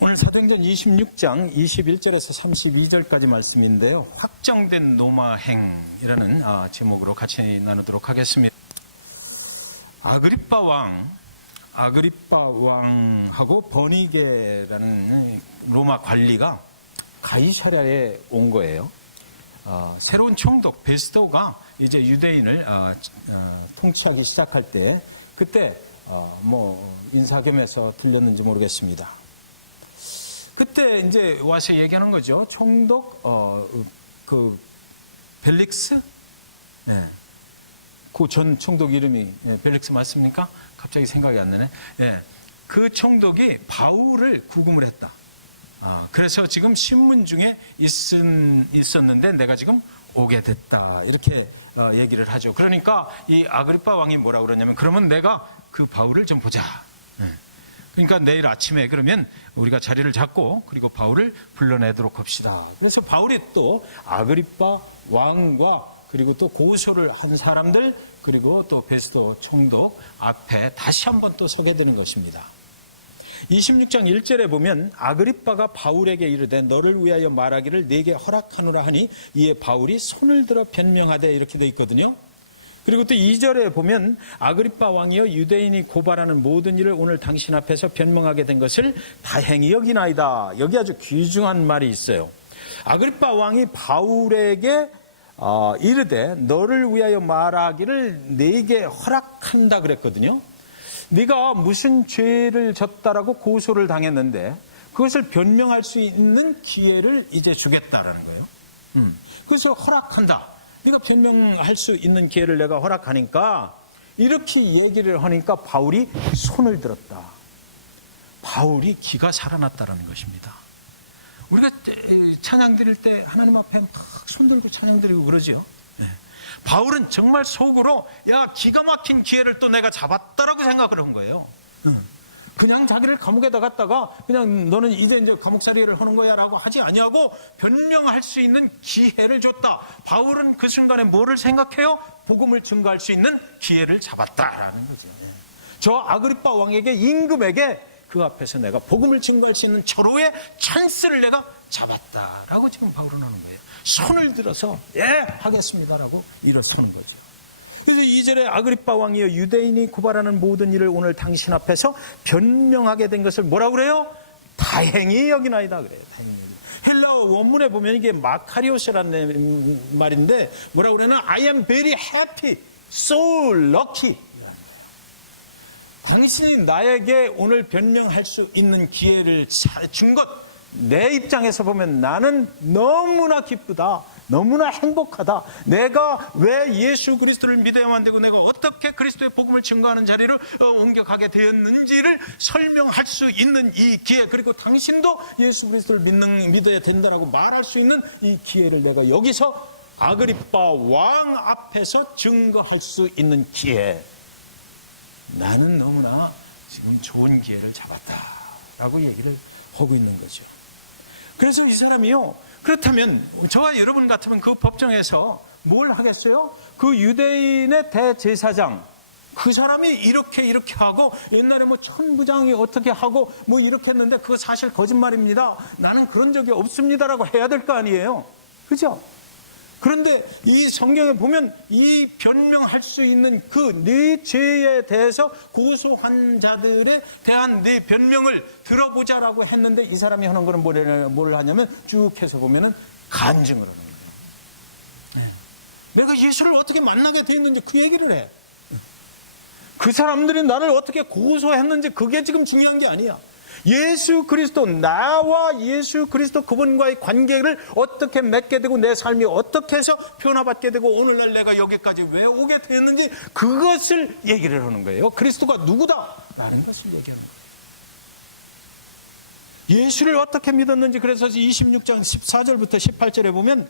오늘 사도행전 26장 21절에서 32절까지 말씀인데요. 확정된 노마행이라는 제목으로 같이 나누도록 하겠습니다. 아그리빠 왕하고 버니게라는 로마 관리가 가이사랴에 온 거예요. 새로운 총독 베스도가 이제 유대인을 통치하기 시작할 때 그때 인사겸에서 들렸는지 모르겠습니다. 그때 이제 와서 얘기하는 거죠. 총독 벨릭스, 그 전 총독 이름이 벨릭스 맞습니까? 갑자기 생각이 안 나네. 그 총독이 바울을 구금을 했다. 그래서 지금 신문 중에 있었는데 내가 지금 오게 됐다. 이렇게 얘기를 하죠. 그러니까 이 아그리빠 왕이 뭐라 그러냐면, 그러면 내가 그 바울을 좀 보자. 그러니까 내일 아침에 그러면 우리가 자리를 잡고 그리고 바울을 불러내도록 합시다. 그래서 바울이 또 아그리빠 왕과 그리고 또 고소를 한 사람들 그리고 또 베스도 총독 앞에 다시 한번 또 서게 되는 것입니다. 26장 1절에 보면 아그리빠가 바울에게 이르되 너를 위하여 말하기를 내게 허락하노라 하니 이에 바울이 손을 들어 변명하되 이렇게 돼 있거든요. 그리고 또 2절에 보면 아그리빠 왕이여 유대인이 고발하는 모든 일을 오늘 당신 앞에서 변명하게 된 것을 다행히 여기나이다. 여기 아주 귀중한 말이 있어요. 아그리빠 왕이 바울에게 이르되 너를 위하여 말하기를 내게 허락한다 그랬거든요. 네가 무슨 죄를 졌다라고 고소를 당했는데 그것을 변명할 수 있는 기회를 이제 주겠다라는 거예요. 그것을 허락한다. 네가 변명할 수 있는 기회를 내가 허락하니까 이렇게 얘기를 하니까 바울이 손을 들었다. 바울이 기가 살아났다라는 것입니다. 우리가 찬양 드릴 때 하나님 앞에 막 손 들고 찬양 드리고 그러죠. 바울은 정말 속으로 기가 막힌 기회를 또 내가 잡았다라고 생각을 한 거예요. 그냥 자기를 감옥에다 갔다가 그냥 너는 이제 감옥살이를 하는 거야 라고 하지 아니하고 변명할 수 있는 기회를 줬다. 바울은 그 순간에 뭐를 생각해요? 복음을 증거할 수 있는 기회를 잡았다라는 거죠. 저 아그리빠 왕에게 임금에게 그 앞에서 내가 복음을 증거할 수 있는 절호의 찬스를 내가 잡았다라고 지금 바울은 하는 거예요. 손을 들어서 하겠습니다라고 일어서는 거죠. 그래서 2절에 아그리빠 왕이여 유대인이 고발하는 모든 일을 오늘 당신 앞에서 변명하게 된 것을 뭐라고 그래요? 다행히 여기나이다 그래요. 다행히. 헬라어 원문에 보면 이게 마카리오스라는 말인데 뭐라고 그러나 I am very happy, so lucky. 당신이 나에게 오늘 변명할 수 있는 기회를 준 것, 내 입장에서 보면 나는 너무나 기쁘다. 너무나 행복하다. 내가 왜 예수 그리스도를 믿어야만 되고 내가 어떻게 그리스도의 복음을 증거하는 자리를 옮겨가게 되었는지를 설명할 수 있는 이 기회, 그리고 당신도 예수 그리스도를 믿어야 된다라고 말할 수 있는 이 기회를 내가 여기서 아그리빠 왕 앞에서 증거할 수 있는 기회, 나는 너무나 지금 좋은 기회를 잡았다라고 얘기를 하고 있는 거죠. 그래서 이 사람이요, 그렇다면 저와 여러분 같으면 그 법정에서 뭘 하겠어요? 그 유대인의 대제사장, 그 사람이 이렇게 하고 옛날에 천부장이 어떻게 하고 이렇게 했는데 그거 사실 거짓말입니다. 나는 그런 적이 없습니다라고 해야 될 거 아니에요. 그죠? 그런데 이 성경에 보면 이 변명할 수 있는 그 네 죄에 대해서 고소한 자들에 대한 네 변명을 들어보자라고 했는데 이 사람이 하는 거는 뭘 하냐면 쭉 해서 보면은 간증을 하는 거예요. 내가 예수를 어떻게 만나게 되었는지 그 얘기를 해. 그 사람들이 나를 어떻게 고소했는지 그게 지금 중요한 게 아니야. 예수 그리스도, 나와 예수 그리스도 그분과의 관계를 어떻게 맺게 되고 내 삶이 어떻게 해서 변화받게 되고 오늘날 내가 여기까지 왜 오게 되었는지 그것을 얘기를 하는 거예요. 그리스도가 누구다? 라는 것을 얘기하는 거예요. 예수를 어떻게 믿었는지, 그래서 26장 14절부터 18절에 보면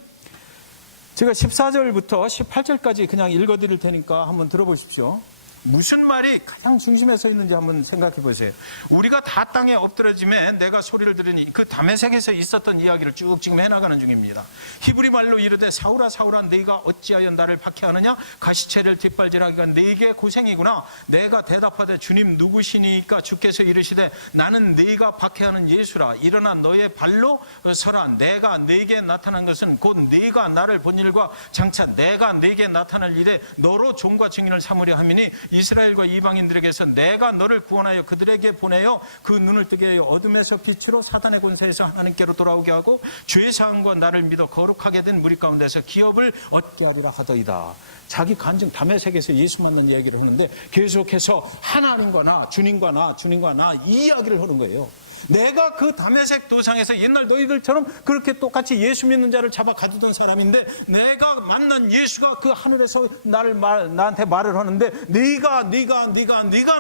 제가 14절부터 18절까지 그냥 읽어드릴 테니까 한번 들어보십시오. 무슨 말이 가장 중심에 서 있는지 한번 생각해 보세요. 우리가 다 땅에 엎드러짐에 내가 소리를 들으니 그 다메섹에서 있었던 이야기를 쭉 지금 해나가는 중입니다. 히브리 말로 이르되 사울아 사울아 네가 어찌하여 나를 박해하느냐 가시체를 뒷발질하기가 네게 고생이구나. 내가 대답하되 주님 누구시니까 주께서 이르시되 나는 네가 박해하는 예수라. 일어나 너의 발로 서라. 내가 네게 나타난 것은 곧 네가 나를 본 일과 장차 내가 네게 나타날 일에 너로 종과 증인을 삼으려 함이니 이스라엘과 이방인들에게서 내가 너를 구원하여 그들에게 보내어 그 눈을 뜨게 하여 어둠에서 빛으로 사단의 권세에서 하나님께로 돌아오게 하고 주의 사랑과 나를 믿어 거룩하게 된 무리 가운데서 기업을 얻게 하리라 하더이다. 자기 간증 다메섹에서 예수 만난 이야기를 하는데 계속해서 하나님과 나, 주님과 나, 주님과 나 이 이야기를 하는 거예요. 내가 그 다메섹 도상에서 옛날 너희들처럼 그렇게 똑같이 예수 믿는 자를 잡아 가두던 사람인데 내가 만난 예수가 그 하늘에서 나한테 말을 하는데 네가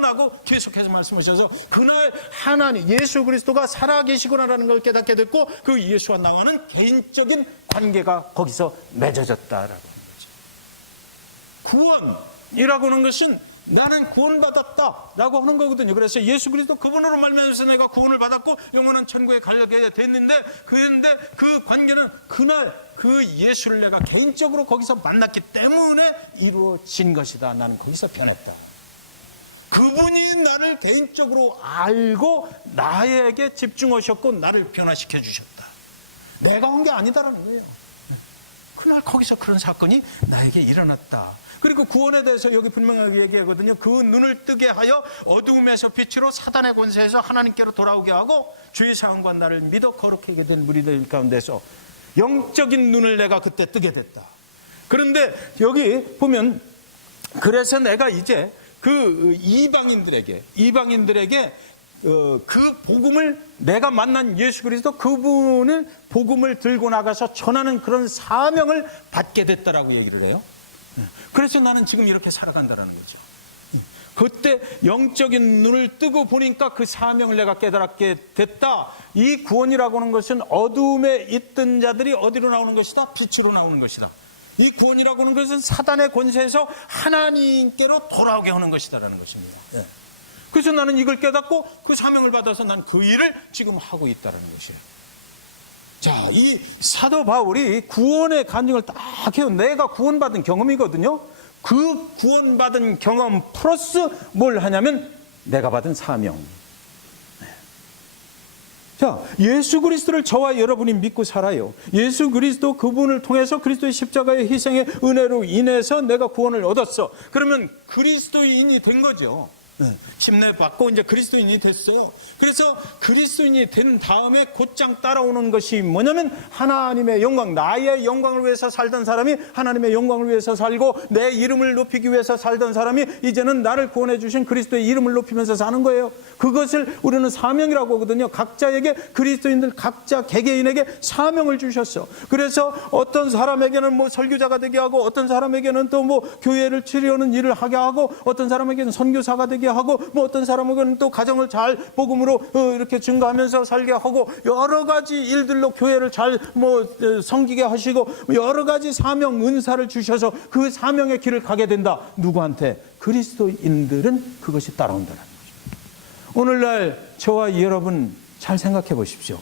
나고 계속해서 말씀하셔서 그날 하나님 예수 그리스도가 살아계시구나라는 걸 깨닫게 됐고 그 예수와 나와는 개인적인 관계가 거기서 맺어졌다라고 하는 거죠. 구원이라고 하는 것은 나는 구원받았다라고 하는 거거든요. 그래서 예수 그리스도 그분으로 말미암아서 내가 구원을 받았고 영원한 천국에 가게 됐는데 그런데 그 관계는 그날 그 예수를 내가 개인적으로 거기서 만났기 때문에 이루어진 것이다. 나는 거기서 변했다. 그분이 나를 개인적으로 알고 나에게 집중하셨고 나를 변화시켜 주셨다. 내가 한 게 아니다라는 거예요. 그날 거기서 그런 사건이 나에게 일어났다. 그리고 구원에 대해서 여기 분명하게 얘기하거든요. 그 눈을 뜨게 하여 어두움에서 빛으로 사단의 권세에서 하나님께로 돌아오게 하고 주의 사랑과 나를 믿어 거룩하게 된 무리들 가운데서 영적인 눈을 내가 그때 뜨게 됐다. 그런데 여기 보면 그래서 내가 이제 그 이방인들에게 그 복음을 내가 만난 예수 그리스도 그분을 복음을 들고 나가서 전하는 그런 사명을 받게 됐다라고 얘기를 해요. 그래서 나는 지금 이렇게 살아간다는 거죠. 그때 영적인 눈을 뜨고 보니까 그 사명을 내가 깨달았게 됐다. 이 구원이라고 하는 것은 어두움에 있던 자들이 어디로 나오는 것이다? 빛으로 나오는 것이다. 이 구원이라고 하는 것은 사단의 권세에서 하나님께로 돌아오게 하는 것이다라는 것입니다. 그래서 나는 이걸 깨닫고 그 사명을 받아서 난 그 일을 지금 하고 있다는 것이에요. 자, 이 사도 바울이 구원의 간증을 딱 해요. 내가 구원받은 경험이거든요. 그 구원받은 경험 플러스 뭘 하냐면 내가 받은 사명. 자, 예수 그리스도를 저와 여러분이 믿고 살아요. 예수 그리스도 그분을 통해서 그리스도의 십자가의 희생의 은혜로 인해서 내가 구원을 얻었어. 그러면 그리스도인이 된 거죠. 침례 받고 이제 그리스도인이 됐어요. 그래서 그리스도인이 된 다음에 곧장 따라오는 것이 뭐냐면 하나님의 영광, 나의 영광을 위해서 살던 사람이 하나님의 영광을 위해서 살고 내 이름을 높이기 위해서 살던 사람이 이제는 나를 구원해 주신 그리스도의 이름을 높이면서 사는 거예요. 그것을 우리는 사명이라고 하거든요. 각자에게 그리스도인들 각자 개개인에게 사명을 주셨어. 그래서 어떤 사람에게는 뭐 설교자가 되게 하고 어떤 사람에게는 또 뭐 교회를 치려는 일을 하게 하고 어떤 사람에게는 선교사가 되게 하고 뭐 어떤 사람에게는 또 가정을 잘 복음으로 이렇게 증거하면서 살게 하고 여러 가지 일들로 교회를 잘 뭐 섬기게 하시고 여러 가지 사명 은사를 주셔서 그 사명의 길을 가게 된다. 누구한테? 그리스도인들은 그것이 따라온다는 거죠. 오늘날 저와 여러분 잘 생각해 보십시오.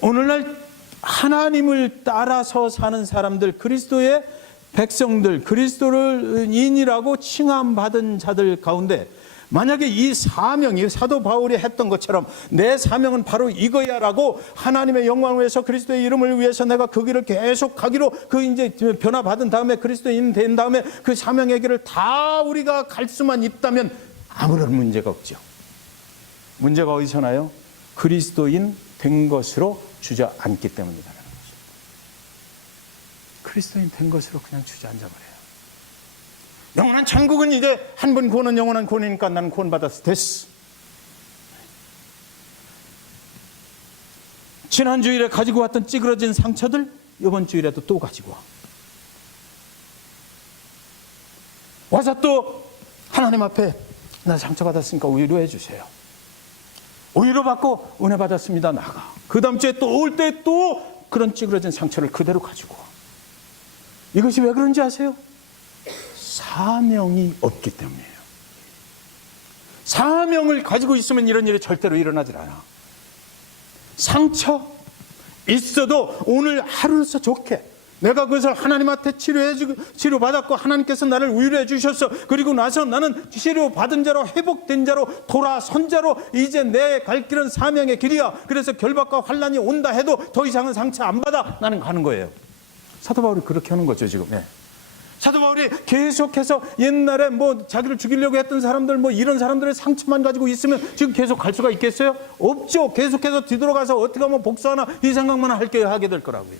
오늘날 하나님을 따라서 사는 사람들, 그리스도의 백성들, 그리스도인이라고 칭함받은 자들 가운데 만약에 이 사명이 사도 바울이 했던 것처럼 내 사명은 바로 이거야라고 하나님의 영광을 위해서 그리스도의 이름을 위해서 내가 그 길을 계속 가기로 그 이제 변화받은 다음에 그리스도인 된 다음에 그 사명의 길을 다 우리가 갈 수만 있다면 아무런 문제가 없죠. 문제가 어디서 나요? 그리스도인 된 것으로 주저앉기 때문이다. 그리스도인 된 것으로 그냥 주저앉아버려요. 영원한 천국은 이제 한 번 구원은 영원한 구원이니까 나는 구원받았어. 됐어. 지난 주일에 가지고 왔던 찌그러진 상처들 이번 주일에도 또 가지고 와. 와서 또 하나님 앞에 나 상처받았으니까 위로해 주세요. 위로 받고 은혜 받았습니다. 나가. 그 다음 주에 또 올 때 또 그런 찌그러진 상처를 그대로 가지고 와. 이것이 왜 그런지 아세요? 사명이 없기 때문이에요. 사명을 가지고 있으면 이런 일이 절대로 일어나질 않아. 상처 있어도 오늘 하루로서 좋게 내가 그것을 하나님한테 치료받았고 하나님께서 나를 위로해 주셨어. 그리고 나서 나는 치료받은 자로 회복된 자로 돌아선 자로 이제 내 갈 길은 사명의 길이야. 그래서 결박과 환난이 온다 해도 더 이상은 상처 안 받아. 나는 가는 거예요. 사도 바울이 그렇게 하는 거죠 지금. 네. 사도 바울이 계속해서 옛날에 뭐 자기를 죽이려고 했던 사람들 뭐 이런 사람들의 상처만 가지고 있으면 지금 계속 갈 수가 있겠어요? 없죠. 계속해서 뒤돌아가서 어떻게 하면 복수하나 이 생각만 하게 될 거라고요.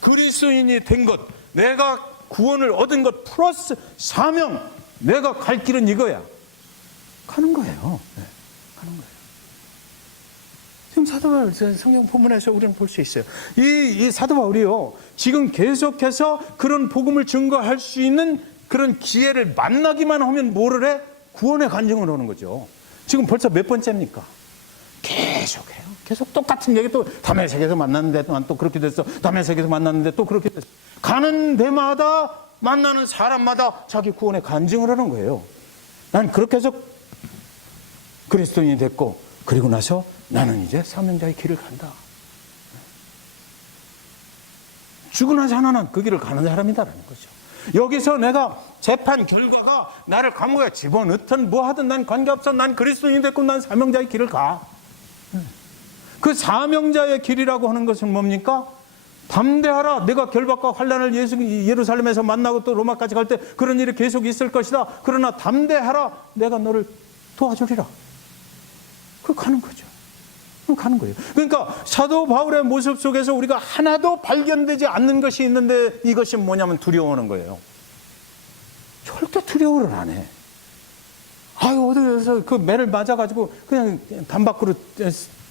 그리스도인이 된 것, 내가 구원을 얻은 것 플러스 사명, 내가 갈 길은 이거야. 가는 거예요. 네, 가는 거예요. 지금 사도 바울 성경 본문에서 우리는 볼 수 있어요. 이 사도 바울이요, 지금 계속해서 그런 복음을 증거할 수 있는 그런 기회를 만나기만 하면 뭐를 해? 구원의 간증을 하는 거죠. 지금 벌써 몇 번째입니까? 계속해요. 계속 똑같은 얘기. 또 다메섹에서 만났는데 또 그렇게 됐어. 다메섹에서 만났는데 또 그렇게 됐어. 가는 데마다 만나는 사람마다 자기 구원의 간증을 하는 거예요. 난 그렇게 해서 그리스도인이 됐고, 그리고 나서 나는 이제 사명자의 길을 간다. 죽고 나서 하나는 그 길을 가는 사람이다라는 거죠. 여기서 내가 재판 결과가 나를 감옥에 집어넣든 뭐 하든 난 관계없어. 난 그리스도인이 됐고 난 사명자의 길을 가. 그 사명자의 길이라고 하는 것은 뭡니까? 담대하라. 내가 결박과 환난을 예루살렘에서 만나고 또 로마까지 갈 때 그런 일이 계속 있을 것이다. 그러나 담대하라. 내가 너를 도와주리라. 그 가는 거죠. 가는 거예요. 그러니까 사도 바울의 모습 속에서 우리가 하나도 발견되지 않는 것이 있는데 이것이 뭐냐면 두려워하는 거예요. 절대 두려워를 안 해. 아유, 어디서 그 매를 맞아가지고 그냥 담 밖으로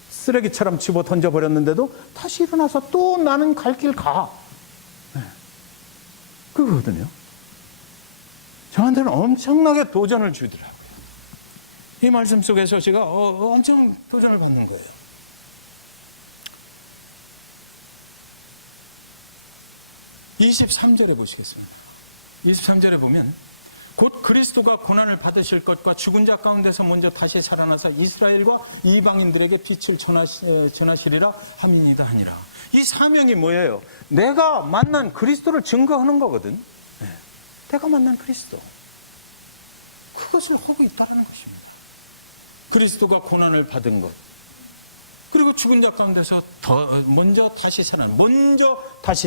쓰레기처럼 집어 던져버렸는데도 다시 일어나서 또 나는 갈 길 가. 네. 그거거든요. 저한테는 엄청나게 도전을 주더라고요. 이 말씀 속에서 제가 엄청 도전을 받는 거예요. (23절에) 보시겠습니다. 23절에 보면 곧 그리스도가 고난을 받으실 것과 죽은 자 가운데서 먼저 다시 살아나서 이스라엘과 이방인들에게 빛을 전하시리라 함이니이다 하니라. 이 사명이 뭐예요? 내가 만난 그리스도를 증거하는 거거든. 네. 내가 만난 그리스도, 그것을 하고 있다는 것입니다. 그리스도가 고난을 받은 것, 그리고 죽은 자 가운데서 먼저 다시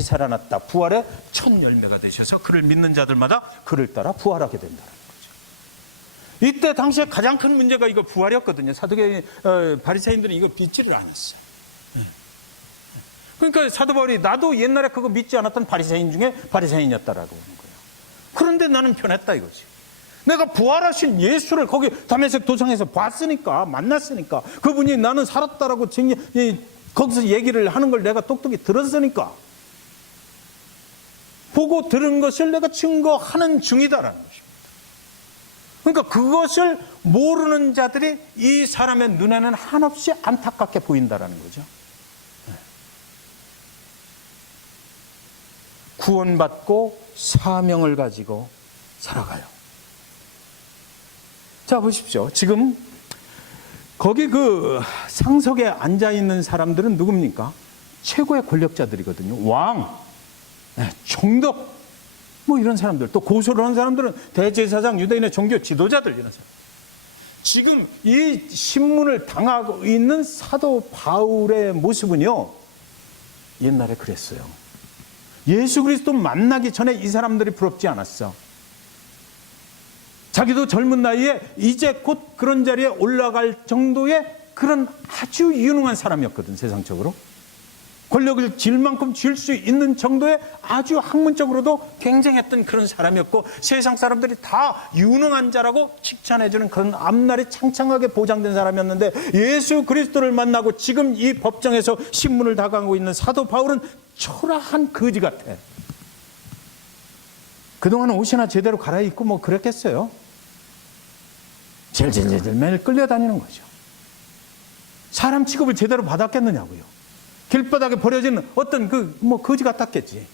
살아났다. 부활의 첫 열매가 되셔서 그를 믿는 자들마다 그를 따라 부활하게 된다는 거죠. 이때 당시에 가장 큰 문제가 이거 부활이었거든요. 사도계 바리새인들은 이거 믿지를 않았어요. 그러니까 사도 바울이 나도 옛날에 그거 믿지 않았던 바리새인 중에 바리새인이었다라고 하는 거예요. 그런데 나는 변했다 이거지. 내가 부활하신 예수를 거기 다메섹 도상에서 봤으니까, 만났으니까, 그분이 나는 살았다라고 거기서 얘기를 하는 걸 내가 똑똑히 들었으니까, 보고 들은 것을 내가 증거하는 중이다라는 것입니다. 그러니까 그것을 모르는 자들이 이 사람의 눈에는 한없이 안타깝게 보인다라는 거죠. 구원받고 사명을 가지고 살아가요. 자, 보십시오. 지금 거기 그 상석에 앉아있는 사람들은 누굽니까? 최고의 권력자들이거든요. 왕, 총독, 뭐 이런 사람들, 또 고소를 하는 사람들은 대제사장, 유대인의 종교 지도자들, 이런 사람. 지금 이 신문을 당하고 있는 사도 바울의 모습은요, 옛날에 그랬어요. 예수 그리스도 만나기 전에 이 사람들이 부럽지 않았어. 자기도 젊은 나이에 이제 곧 그런 자리에 올라갈 정도의 그런 아주 유능한 사람이었거든, 세상적으로. 권력을 쥘 만큼 쥘 수 있는 정도의 아주 학문적으로도 굉장했던 그런 사람이었고, 세상 사람들이 다 유능한 자라고 칭찬해주는 그런 앞날이 창창하게 보장된 사람이었는데, 예수 그리스도를 만나고 지금 이 법정에서 신문을 당하고 있는 사도 바울은 초라한 거지 같아. 그동안은 옷이나 제대로 갈아입고 뭐 그랬겠어요. 질질질질 매일 끌려다니는 거죠. 사람 취급을 제대로 받았겠느냐고요. 길바닥에 버려진 어떤 거지 같았겠지.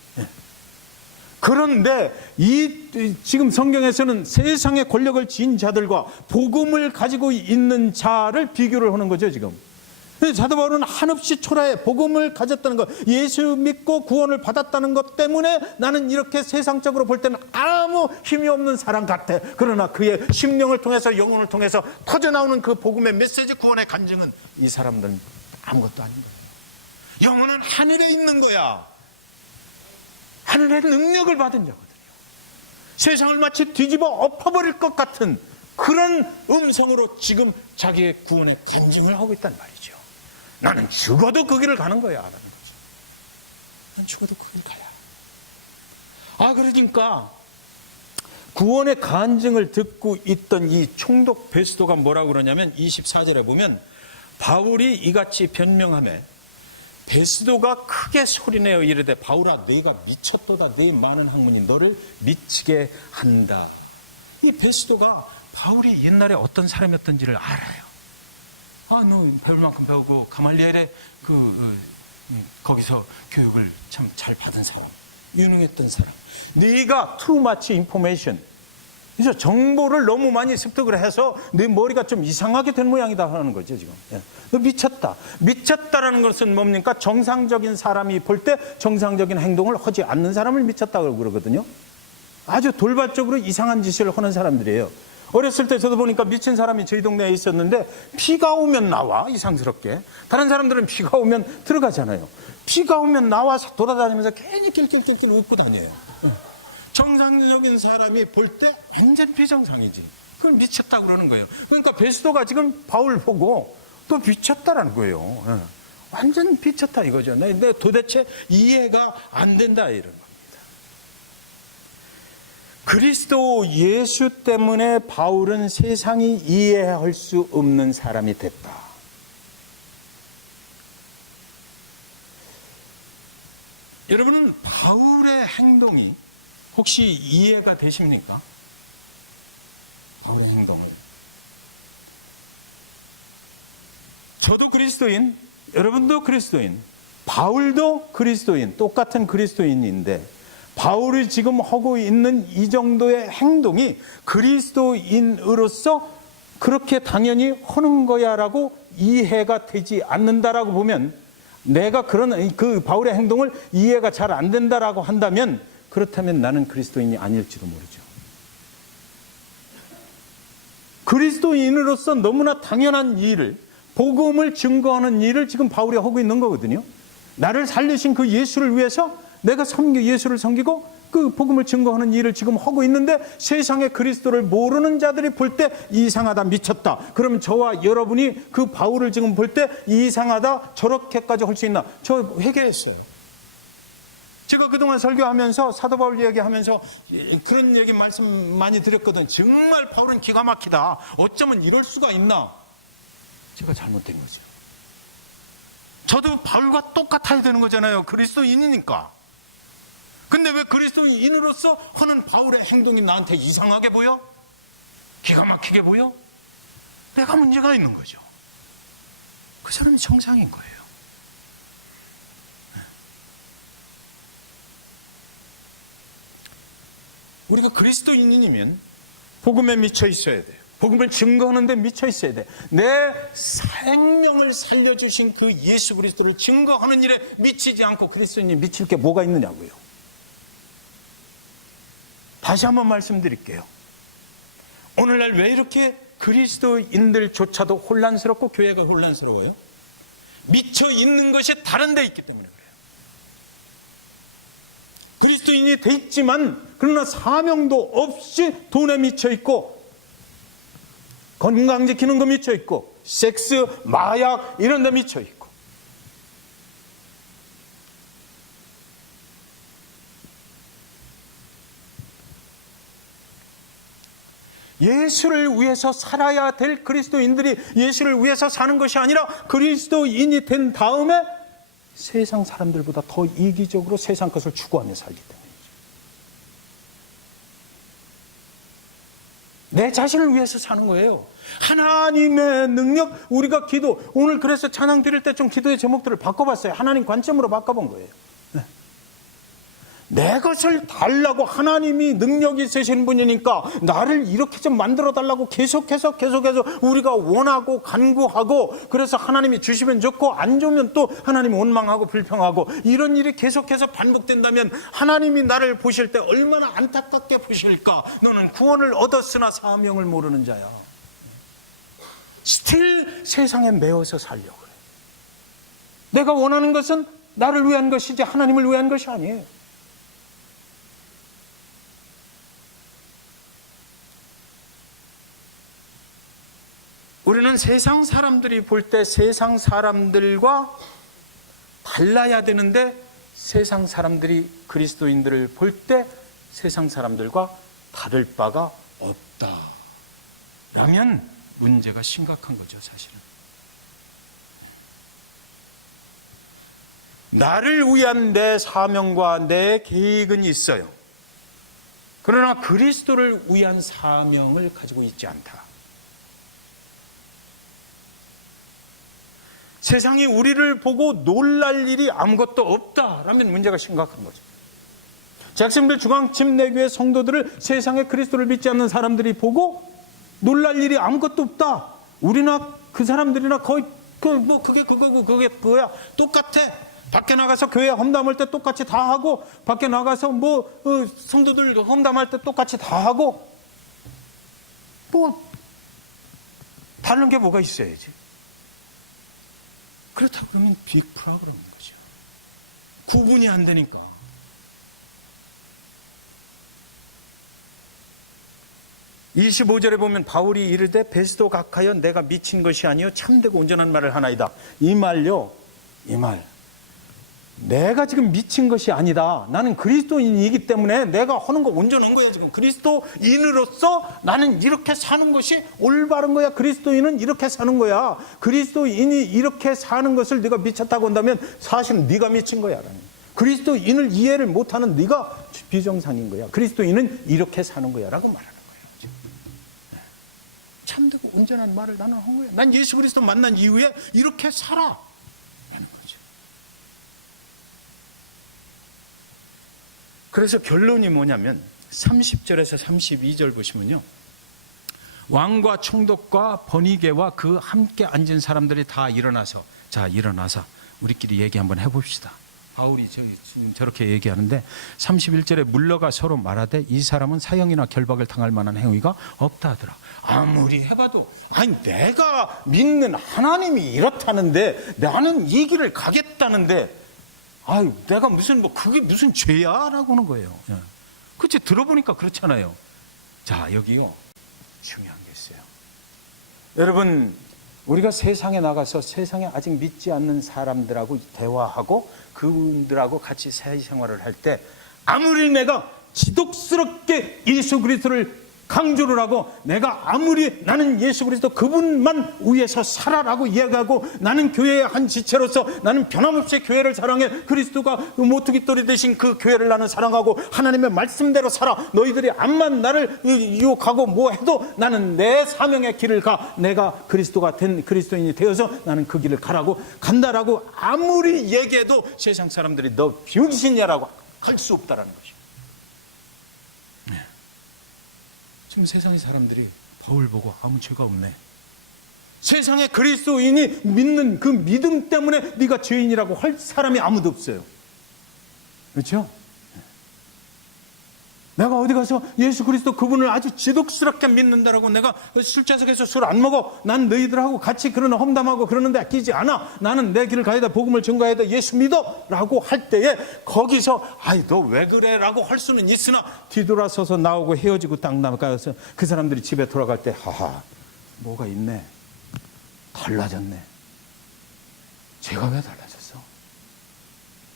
그런데 지금 성경에서는 세상의 권력을 지닌 자들과 복음을 가지고 있는 자를 비교를 하는 거죠, 지금. 사도 바울은 한없이 초라해 복음을 가졌다는 것, 예수 믿고 구원을 받았다는 것 때문에 나는 이렇게 세상적으로 볼 때는 아무 힘이 없는 사람 같아. 그러나 그의 심령을 통해서, 영혼을 통해서 터져나오는 그 복음의 메시지, 구원의 간증은 이 사람들은 아무것도 아닌 거야. 영혼은 하늘에 있는 거야. 하늘의 능력을 받은 자거든요. 세상을 마치 뒤집어 엎어버릴 것 같은 그런 음성으로 지금 자기의 구원의 간증을 하고 있단 말이죠. 나는 죽어도 그 길을 가는 거야. 라는 거죠. 난 죽어도 그 길 가야. 그러니까 구원의 간증을 듣고 있던 이 총독 베스도가 뭐라고 그러냐면 24절에 보면 바울이 이같이 변명하매 베스도가 크게 소리내어 이르되 바울아 네가 미쳤도다. 네 많은 학문이 너를 미치게 한다. 이 베스도가 바울이 옛날에 어떤 사람이었던지를 알아요. 너 배울 만큼 배우고 가말리엘의 거기서 교육을 참 잘 받은 사람, 유능했던 사람. 네가 too much information, 그래서 정보를 너무 많이 습득을 해서 내 머리가 좀 이상하게 된 모양이다 하는 거죠, 지금. 너 미쳤다. 미쳤다라는 것은 뭡니까? 정상적인 사람이 볼 때 정상적인 행동을 하지 않는 사람을 미쳤다고 그러거든요. 아주 돌발적으로 이상한 짓을 하는 사람들이에요. 어렸을 때 저도 보니까 미친 사람이 저희 동네에 있었는데 비가 오면 나와, 이상스럽게. 다른 사람들은 비가 오면 들어가잖아요. 비가 오면 나와서 돌아다니면서 괜히 낄낄낄낄 웃고 다녀요. 정상적인 사람이 볼 때 완전 비정상이지. 그걸 미쳤다고 그러는 거예요. 그러니까 베스도가 지금 바울 보고 또 미쳤다라는 거예요. 완전 미쳤다 이거죠. 근데 도대체 이해가 안 된다 이런 겁니다. 그리스도 예수 때문에 바울은 세상이 이해할 수 없는 사람이 됐다. 여러분은 바울의 행동이 혹시 이해가 되십니까? 바울의 행동을. 저도 그리스도인, 여러분도 그리스도인, 바울도 그리스도인, 똑같은 그리스도인인데 바울이 지금 하고 있는 이 정도의 행동이 그리스도인으로서 그렇게 당연히 하는 거야라고 이해가 되지 않는다라고 보면, 내가 그런 그 바울의 행동을 이해가 잘 안 된다라고 한다면, 그렇다면 나는 그리스도인이 아닐지도 모르죠. 그리스도인으로서 너무나 당연한 일을, 복음을 증거하는 일을 지금 바울이 하고 있는 거거든요. 나를 살리신 그 예수를 위해서 내가 예수를 섬기고 그 복음을 증거하는 일을 지금 하고 있는데, 세상의 그리스도를 모르는 자들이 볼 때 이상하다, 미쳤다. 그러면 저와 여러분이 그 바울을 지금 볼 때 이상하다, 저렇게까지 할 수 있나? 저 회개했어요. 제가 그동안 설교하면서 사도 바울 이야기하면서 그런 얘기 말씀 많이 드렸거든. 정말 바울은 기가 막히다. 어쩌면 이럴 수가 있나? 제가 잘못된 거죠. 저도 바울과 똑같아야 되는 거잖아요. 그리스도인이니까. 근데 왜 그리스도인으로서 하는 바울의 행동이 나한테 이상하게 보여? 기가 막히게 보여? 내가 문제가 있는 거죠. 그 사람이 정상인 거예요. 우리가 그리스도인이면 복음에 미쳐 있어야 돼요. 복음을 증거하는 데 미쳐 있어야 돼. 내 생명을 살려주신 그 예수 그리스도를 증거하는 일에 미치지 않고 그리스도인이 미칠 게 뭐가 있느냐고요. 다시 한번 말씀드릴게요. 오늘날 왜 이렇게 그리스도인들조차도 혼란스럽고 교회가 혼란스러워요? 미쳐 있는 것이 다른 데 있기 때문에 그래요. 그리스도인이 돼 있지만 그러나 사명도 없이 돈에 미쳐 있고, 건강 지키는 거 미쳐 있고, 섹스, 마약 이런 데 미쳐 있고, 예수를 위해서 살아야 될 그리스도인들이 예수를 위해서 사는 것이 아니라 그리스도인이 된 다음에 세상 사람들보다 더 이기적으로 세상 것을 추구하며 살기 때문이죠. 내 자신을 위해서 사는 거예요. 하나님의 능력, 우리가 기도, 오늘 그래서 찬양 드릴 때 좀 기도의 제목들을 바꿔봤어요. 하나님 관점으로 바꿔본 거예요. 내 것을 달라고, 하나님이 능력이 있으신 분이니까 나를 이렇게 좀 만들어 달라고 계속해서 우리가 원하고 간구하고, 그래서 하나님이 주시면 좋고 안 주면 또 하나님 원망하고 불평하고, 이런 일이 계속해서 반복된다면 하나님이 나를 보실 때 얼마나 안타깝게 보실까. 너는 구원을 얻었으나 사명을 모르는 자야. 스틸 세상에 매어서 살려고 그래. 내가 원하는 것은 나를 위한 것이지 하나님을 위한 것이 아니에요. 우리는 세상 사람들이 볼 때 세상 사람들과 달라야 되는데, 세상 사람들이 그리스도인들을 볼 때 세상 사람들과 다를 바가 없다 라면 문제가 심각한 거죠. 사실은 나를 위한 내 사명과 내 계획은 있어요. 그러나 그리스도를 위한 사명을 가지고 있지 않다. 세상이 우리를 보고 놀랄 일이 아무것도 없다라면 문제가 심각한 거죠. 잭슨빌 중앙침례교회 성도들을 세상에 그리스도를 믿지 않는 사람들이 보고 놀랄 일이 아무것도 없다. 우리나 그 사람들이나 거의 그게 그거고 그게 그거야. 똑같아. 밖에 나가서 교회 험담할 때 똑같이 다 하고, 밖에 나가서 성도들 험담할 때 똑같이 다 하고, 다른 게 뭐가 있어야지. 그렇다고 그러면 빅 프로그램인 거죠. 구분이 안 되니까. (25절에) 보면 바울이 이르되 베스도 각하여 내가 미친 것이 아니요 참되고 온전한 말을 하나이다. 이 말요, 이 말, 내가 지금 미친 것이 아니다. 나는 그리스도인이기 때문에 내가 하는 거 온전한 거야. 지금 그리스도인으로서 나는 이렇게 사는 것이 올바른 거야. 그리스도인은 이렇게 사는 거야. 그리스도인이 이렇게 사는 것을 네가 미쳤다고 한다면 사실은 네가 미친 거야. 그리스도인을 이해를 못하는 네가 비정상인 거야. 그리스도인은 이렇게 사는 거야 라고 말하는 거예요. 참되고 온전한 말을 나는 한 거야. 난 예수 그리스도 만난 이후에 이렇게 살아 라는 거죠. 그래서 결론이 뭐냐면 30절에서 32절 보시면요, 왕과 총독과 번이게와 그 함께 앉은 사람들이 다 일어나서, 자 일어나서 우리끼리 얘기 한번 해봅시다. 바울이 지금 저렇게 얘기하는데 31절에 물러가 서로 말하되 이 사람은 사형이나 결박을 당할 만한 행위가 없다 하더라. 아무리 해봐도, 아니 내가 믿는 하나님이 이렇다는데 나는 이 길을 가겠다는데, 아유 내가 무슨 그게 무슨 죄야? 라고 하는 거예요. 그치, 들어보니까 그렇잖아요. 자 여기요, 중요한 게 있어요. 여러분, 우리가 세상에 나가서 세상에 아직 믿지 않는 사람들하고 대화하고 그분들하고 같이 사회생활을 할 때, 아무리 내가 지독스럽게 예수 그리스도를 강조를 하고, 내가 아무리 나는 예수 그리스도 그분만 위해서 살아라고 이야기하고, 나는 교회의 한 지체로서 나는 변함없이 교회를 사랑해, 그리스도가 모퉁이돌이 되신 그 교회를 나는 사랑하고 하나님의 말씀대로 살아, 너희들이 암만 나를 유혹하고 뭐 해도 나는 내 사명의 길을 가, 내가 그리스도가 된 그리스도인이 되어서 나는 그 길을 가라고 간다라고 아무리 얘기해도 세상 사람들이 너 병신이야라고 할 수 없다라는 거죠. 지금 세상의 사람들이 바울 보고 아무 죄가 없네. 세상에 그리스도인이 믿는 그 믿음 때문에 네가 죄인이라고 할 사람이 아무도 없어요. 그렇죠? 내가 어디 가서 예수 그리스도 그분을 아주 지독스럽게 믿는다라고, 내가 술자석에서 술 안 먹어, 난 너희들하고 같이 그러는 험담하고 그러는데 끼지 않아, 나는 내 길을 가야 돼, 복음을 전가해야 돼, 예수 믿어 라고 할 때에 거기서 아이 너 왜 그래 라고 할 수는 있으나, 뒤돌아서서 나오고 헤어지고 딱 나가서 그 사람들이 집에 돌아갈 때 하하 뭐가 있네, 달라졌네. 제가 왜 달라졌어?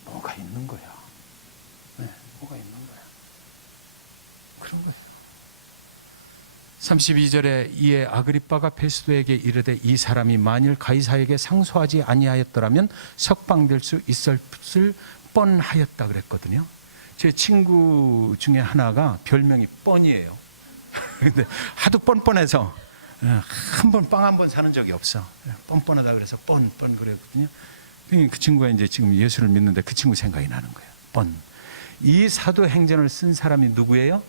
뭐가 있는 거야. 네, 뭐가 있는 거야. 그런 거예요. 32절에 이에 아그리빠가 베스도에게 이르되 이 사람이 만일 가이사에게 상소하지 아니하였더라면 석방될 수 있었을 뻔하였다 그랬거든요. 제 친구 중에 하나가 별명이 뻔이에요. 근데 하도 뻔뻔해서 한 번 빵 한 번 사는 적이 없어. 뻔뻔하다 그래서 뻔 그랬거든요. 그 친구가 이제 지금 예수를 믿는데 그 친구 생각이 나는 거예요. 뻔. 이 사도행전을 쓴 사람이 누구예요?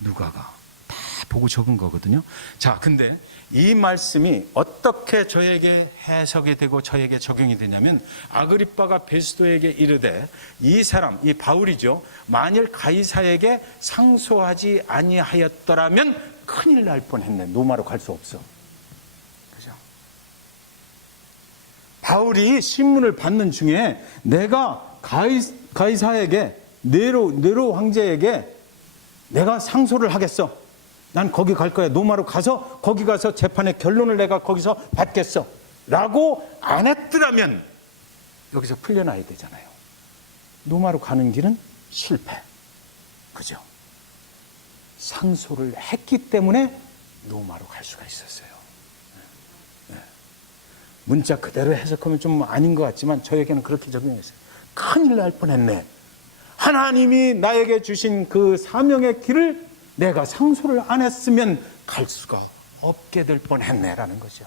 누가가 다 보고 적은 거거든요. 자, 근데 이 말씀이 어떻게 저에게 해석이 되고 저에게 적용이 되냐면, 아그리빠가 베스도에게 이르되 이 사람, 이 바울이죠, 만일 가이사에게 상소하지 아니하였더라면 큰일 날 뻔했네. 로마로 갈 수 없어. 그죠? 바울이 신문을 받는 중에 내가 가이사에게, 네로 황제에게 내가 상소를 하겠어. 난 거기 갈 거야. 로마로 가서 거기 가서 재판의 결론을 내가 거기서 받겠어. 라고 안 했더라면 여기서 풀려나야 되잖아요. 로마로 가는 길은 실패. 그죠? 상소를 했기 때문에 로마로 갈 수가 있었어요. 문자 그대로 해석하면 좀 아닌 것 같지만 저에게는 그렇게 적용했어요. 큰일 날 뻔했네. 하나님이 나에게 주신 그 사명의 길을 내가 상소를 안 했으면 갈 수가 없게 될 뻔했네라는 거죠.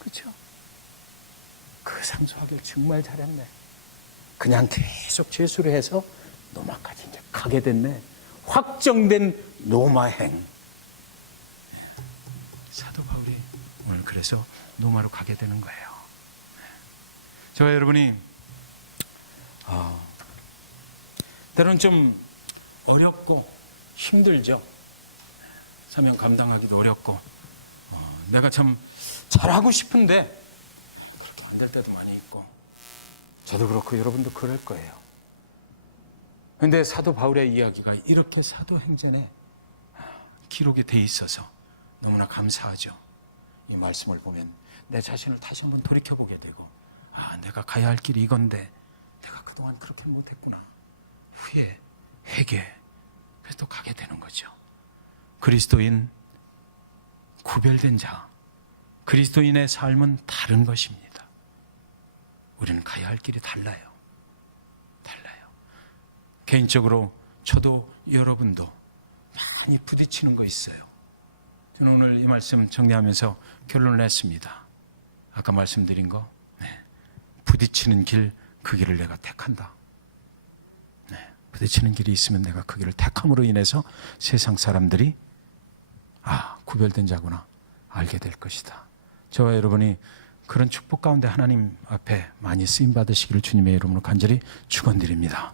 그렇죠? 그 상소하길 정말 잘했네. 그냥 계속 죄수를 해서 로마까지 이제 가게 됐네. 확정된 로마행. 사도 바울이 오늘 그래서 로마로 가게 되는 거예요. 저와 여러분이 때로는 좀 어렵고 힘들죠. 사명 감당하기도 어렵고, 내가 참 잘하고 싶은데 그렇게 안 될 때도 많이 있고, 저도 그렇고 여러분도 그럴 거예요. 그런데 사도 바울의 이야기가 이렇게 사도행전에 기록이 돼 있어서 너무나 감사하죠. 이 말씀을 보면 내 자신을 다시 한번 돌이켜보게 되고, 내가 가야 할 길이 이건데 내가 그동안 그렇게 못했구나. 후회, 회개, 그래서 또 가게 되는 거죠. 그리스도인, 구별된 자, 그리스도인의 삶은 다른 것입니다. 우리는 가야 할 길이 달라요. 개인적으로 저도 여러분도 많이 부딪히는 거 있어요. 저는 오늘 이 말씀 정리하면서 결론을 냈습니다. 아까 말씀드린 거, 부딪히는 길, 그 길을 내가 택한다. 부딪히는 길이 있으면 내가 그 길을 택함으로 인해서 세상 사람들이 구별된 자구나 알게 될 것이다. 저와 여러분이 그런 축복 가운데 하나님 앞에 많이 쓰임 받으시기를 주님의 이름으로 간절히 축원드립니다.